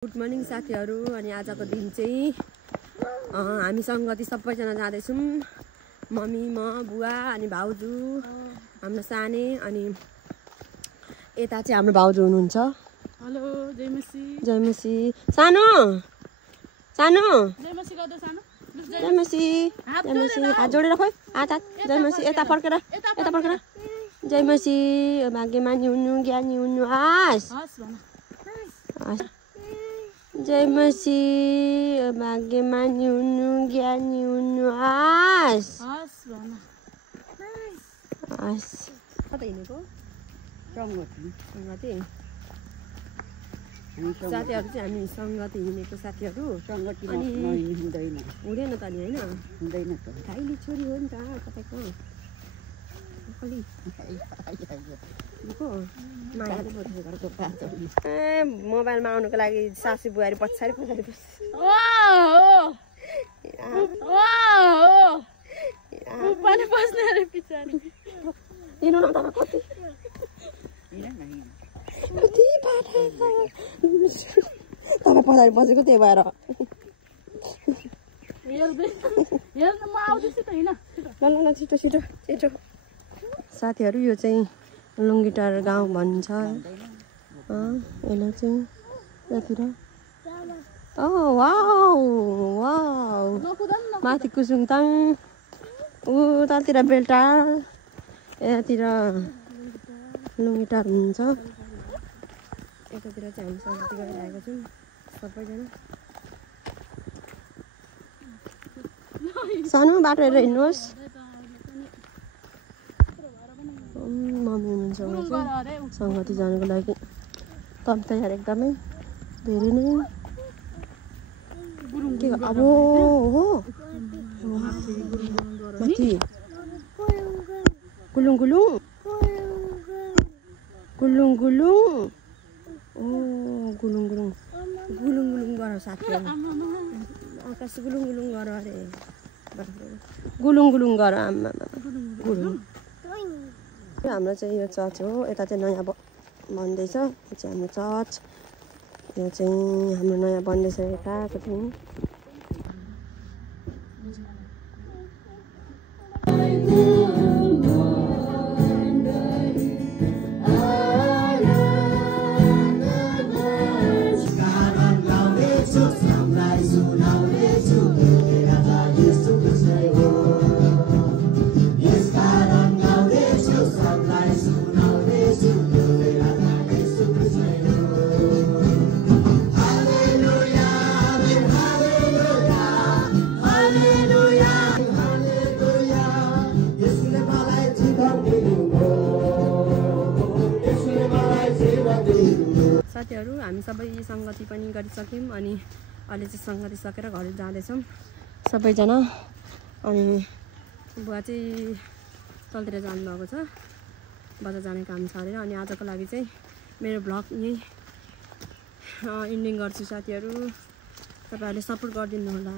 Good morning साथीहरु। अनि आजको दिन चाहिँ हामी संगति सबैजना जाँदैछौँ। मम्मी, म, बुवा अनि भाउजू, हाम्रो साने अनि यता चाहिँ हाम्रो भाउजू हुनुहुन्छ। हेलो, जय मसी। जय मसी। सानो सानो जय मसी गर्दै सानो। जय मसी। जय मसी। हात जोडेर खोइ। हात जय मसी। यता फर्केर यता फर्केर। जय मसी। भाग्यमानी हुनु, ज्ञानी हुनु। हस् हस् भन। हस्। जय मसी। भाग्यमानी हुनु, ज्ञानी हुनु। हस् हस् भन। हस्। कता हिँडेको? सङ्गति साथीहरु चाहिँ हामी सङ्गति हिँडेको साथीहरु। सङ्गति अनि हुँदैन हुँदैन त नि हैन? हुँदैन त। खाइली छोरी हो नि त तपाईको। मोबाइलमा आउनुको लागि सासू बुहारी पछाडि पछाडि तपाईँ पछाडि बसेको त्यही भएर ल ल छिटो छिटो छिटो। साथीहरु यो चाहिँ लुङ्गिटार गाउँ भन्छ। यसलाई चाहिँ यतातिर वाउ माथि कुसुङताङ, उतातिर बेलटार, यतातिर लुङ्गिटार हुनुहुन्छ। यतातिर चाहिँ हामी सङ्गति गरिरहेको छौँ सबैजना। सानो बाटो हेरेर हिँड्नुहोस्। मम्मी हुनुहुन्छ सङ्गति जानुको लागि तब तयार एकदमै धेरै नै के अब हो माथि गुलुङ गुलुङ गुलुङ गुलुङ ओ गुलुङ गुलुङ गुलुङ गुलुङ गर साथीहरु। आकाश गुलुङ गुलुङ गर अरे गुलुङ गुलुङ गर। आमा गुलुङ। हाम्रो चाहिँ यो चर्च हो। यता चाहिँ नयाँ बन्दैछ। यो चाहिँ हाम्रो चर्च। यो चाहिँ हाम्रो नयाँ बन्दैछ यताको चाहिँ। साथीहरु हामी सबै सङ्गति पनि गरिसक्यौँ। अनि अहिले चाहिँ सङ्गति सकेर घर जाँदैछौँ सबैजना। अनि बुवा चाहिँ तलतिर जानुभएको छ, बजार जाने काम छ अरे। अनि आजको लागि चाहिँ मेरो भ्लग यही इन्डिङ गर्छु साथीहरु। तपाईहरुले सपोर्ट गरिदिनु होला।